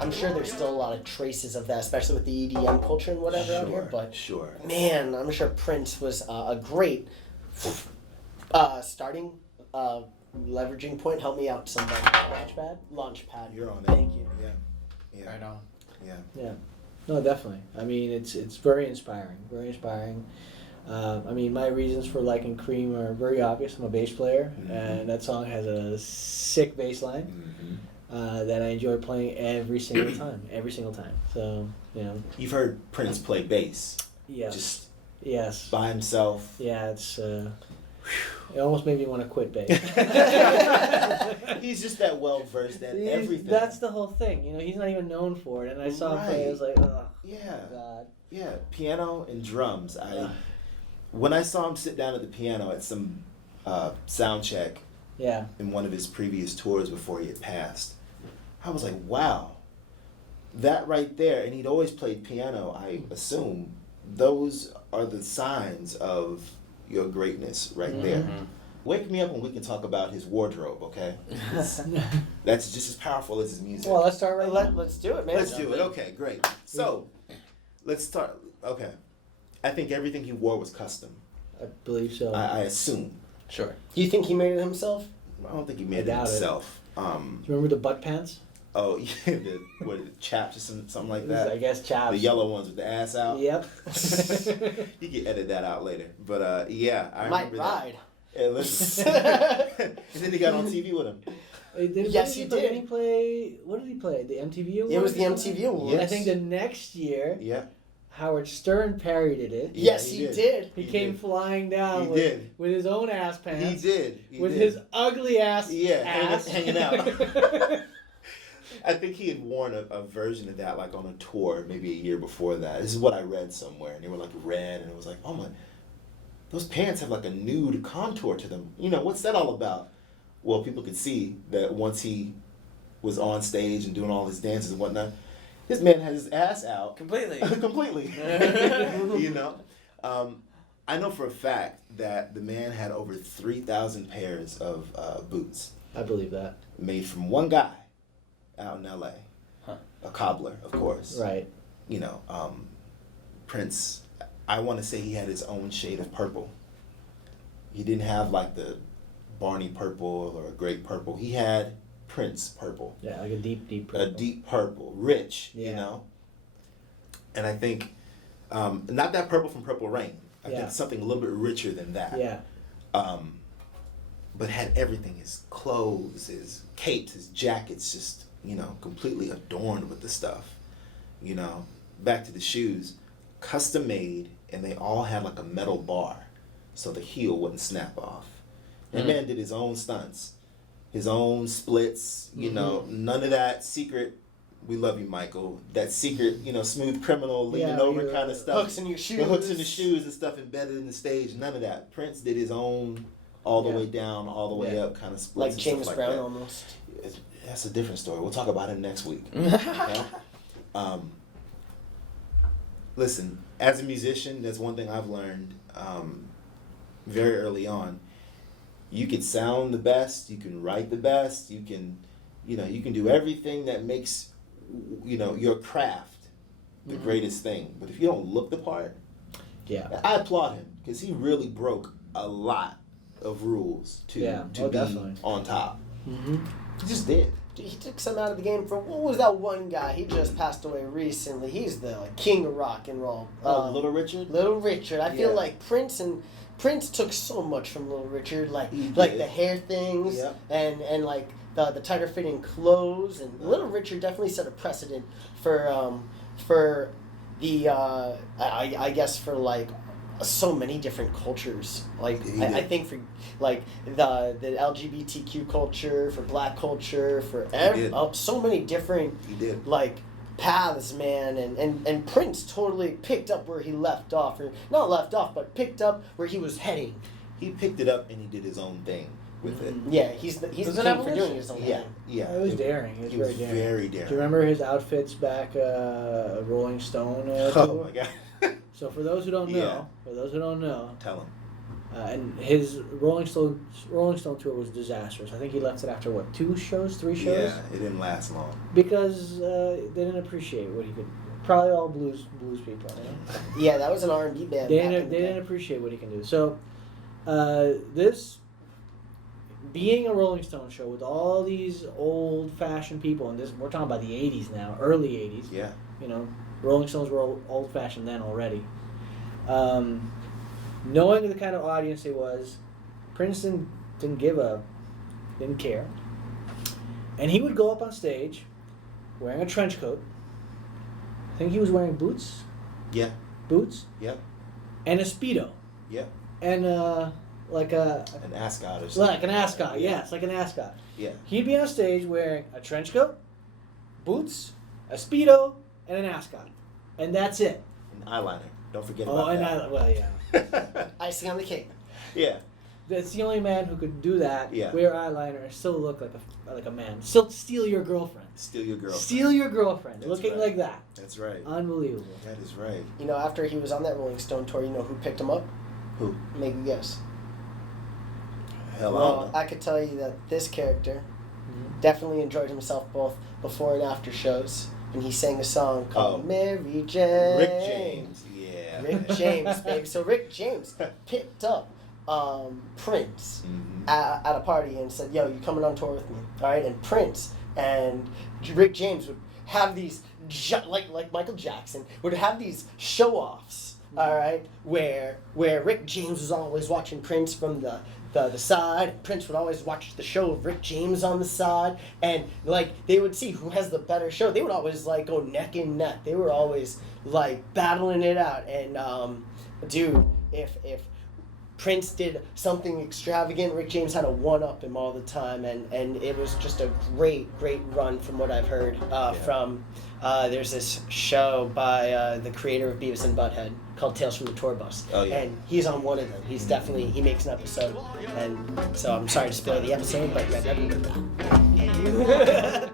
I'm sure there's still a lot of traces of that, especially with the EDM culture and whatever out here. But man, I'm sure Prince was a great starting leveraging point. Help me out, somebody. Launchpad. You're on it. Thank you. Yeah. Right on. Yeah. No, definitely. I mean, it's very inspiring. Very inspiring. I mean, my reasons for liking Cream are very obvious. I'm a bass player, and that song has a sick bass line that I enjoy playing every single time. So, you know. You've heard Prince play bass. Yes. Just by himself. Yeah, it's... it almost made me want to quit bass. He's just that well versed at everything. That's the whole thing. You know, he's not even known for it. And I saw him play, I was like, oh, God. Yeah, piano and drums. When I saw him sit down at the piano at some sound check in one of his previous tours before he had passed, I was like, wow, that right there. And he'd always played piano, I assume. Those are the signs of your greatness right there. Wake me up when we can talk about his wardrobe, okay? That's just as powerful as his music. Well, let's start Let's do it, man. Let's do it. Okay, great. So, let's start. Okay. I think everything he wore was custom. I believe so. I assume. Sure. Do you think he made it himself? I don't think he made it himself. Do you remember the butt pants? Oh, yeah, the chaps or something like that? I guess chaps. The yellow ones with the ass out? Yep. You can edit that out later. But, yeah, I remember ride. That. Yeah, listen. And then he got on TV with him. Yes, he did. What did he play? The MTV Awards? It was the MTV Awards. Yes. I think the next year, Howard Stern parodied it. Yes, he did. He came flying down with his own ass pants. He did. With his ugly ass ass. Hanging out. I think he had worn a version of that like on a tour maybe a year before that. This is what I read somewhere, and they were like red, and it was like, oh my, those pants have like a nude contour to them. You know, what's that all about? Well, people could see that once he was on stage and doing all his dances and whatnot, this man had his ass out. Completely. You know? I know for a fact that the man had over 3,000 pairs of boots. I believe that. Made from one guy out in L.A. A cobbler, of course. Right. You know, Prince, I want to say he had his own shade of purple. He didn't have like the Barney purple or a great purple. He had Prince purple. Yeah, like a deep purple. A deep purple, rich, you know? And I think, not that purple from Purple Rain. I think something a little bit richer than that. Yeah. But had everything, his clothes, his capes, his jackets, just, you know, completely adorned with the stuff. You know, back to the shoes, custom made, and they all had like a metal bar so the heel wouldn't snap off. That man did his own stunts, his own splits, you know, none of that secret, we love you, Michael, that secret, you know, smooth criminal, leaning over kind of stuff. Hooks in your shoes. The hooks in the shoes and stuff embedded in the stage, none of that. Prince did his own all the way down, all the way up kind of splits. Like James Brown that. almost. That's a different story. We'll talk about it next week. Okay? Listen, as a musician, that's one thing I've learned very early on. You can sound the best, you can write the best, you can do everything that makes, you know, your craft the greatest thing. But if you don't look the part, I applaud him because he really broke a lot of rules to be definitely on top. Mm-hmm. He just did. He took some out of the game for, what was that one guy? He just passed away recently. He's the king of rock and roll. Little Richard? Little Richard. I feel like Prince took so much from Little Richard, like the hair things and like the tighter fitting clothes. And Little Richard definitely set a precedent for the I guess for like so many different cultures. Like I think for like the LGBTQ culture, for black culture, for so many different like paths, man, and Prince totally picked up where he left off, or not left off, but picked up where he was heading. He picked it up and he did his own thing with it. Yeah, he's the king for doing his own thing. Yeah, it was daring. He was very daring. Do you remember his outfits back Rolling Stone? Oh my God. So for those who don't know, tell him. And his Rolling Stone tour was disastrous. I think he left it after, 3 shows? Yeah, it didn't last long. Because they didn't appreciate what he could. Probably all blues people, you know? Yeah, that was an R&B band. They didn't appreciate what he can do. So, this being a Rolling Stone show with all these old-fashioned people, and we're talking about the 80s now, early 80s. Yeah. You know, Rolling Stones were old-fashioned then already. Knowing the kind of audience it was, Prince didn't care. And he would go up on stage wearing a trench coat. I think he was wearing boots. Yeah. Boots. Yep. And a Speedo. Yep. And like an ascot or something. Like an ascot, yes, like an ascot. Yeah. He'd be on stage wearing a trench coat, boots, a Speedo, and an ascot. And that's it. An eyeliner. Don't forget about that. Well, yeah. Icing on the cake. Yeah. That's the only man who could do that. Yeah. Wear eyeliner and still look like a man. Still steal your girlfriend. Steal your girlfriend. Steal your girlfriend. That's looking right. like that. That's right. Unbelievable. That is right. You know, after he was on that Rolling Stone tour, you know who picked him up? Who? Make a guess. Hell, Well, I could tell you that this character definitely enjoyed himself both before and after shows. And he sang a song called Mary Jane. Rick James. Yeah. Rick James, baby. So Rick James picked up Prince at a party and said, "Yo, you coming on tour with me?" All right, and Prince and Rick James would have these like Michael Jackson would have these show-offs. All right, where Rick James was always watching Prince from the side, and Prince would always watch the show of Rick James on the side, and like they would see who has the better show. They would always like go neck and neck. They were always like battling it out. And dude, if Prince did something extravagant, Rick James had to one-up him all the time, and it was just a great run from what I've heard from. There's this show by the creator of Beavis and Butthead called Tales from the Tour Bus. Oh, yeah. And he's on one of them. He's definitely, he makes an episode. And so I'm sorry to spoil the episode, but yeah,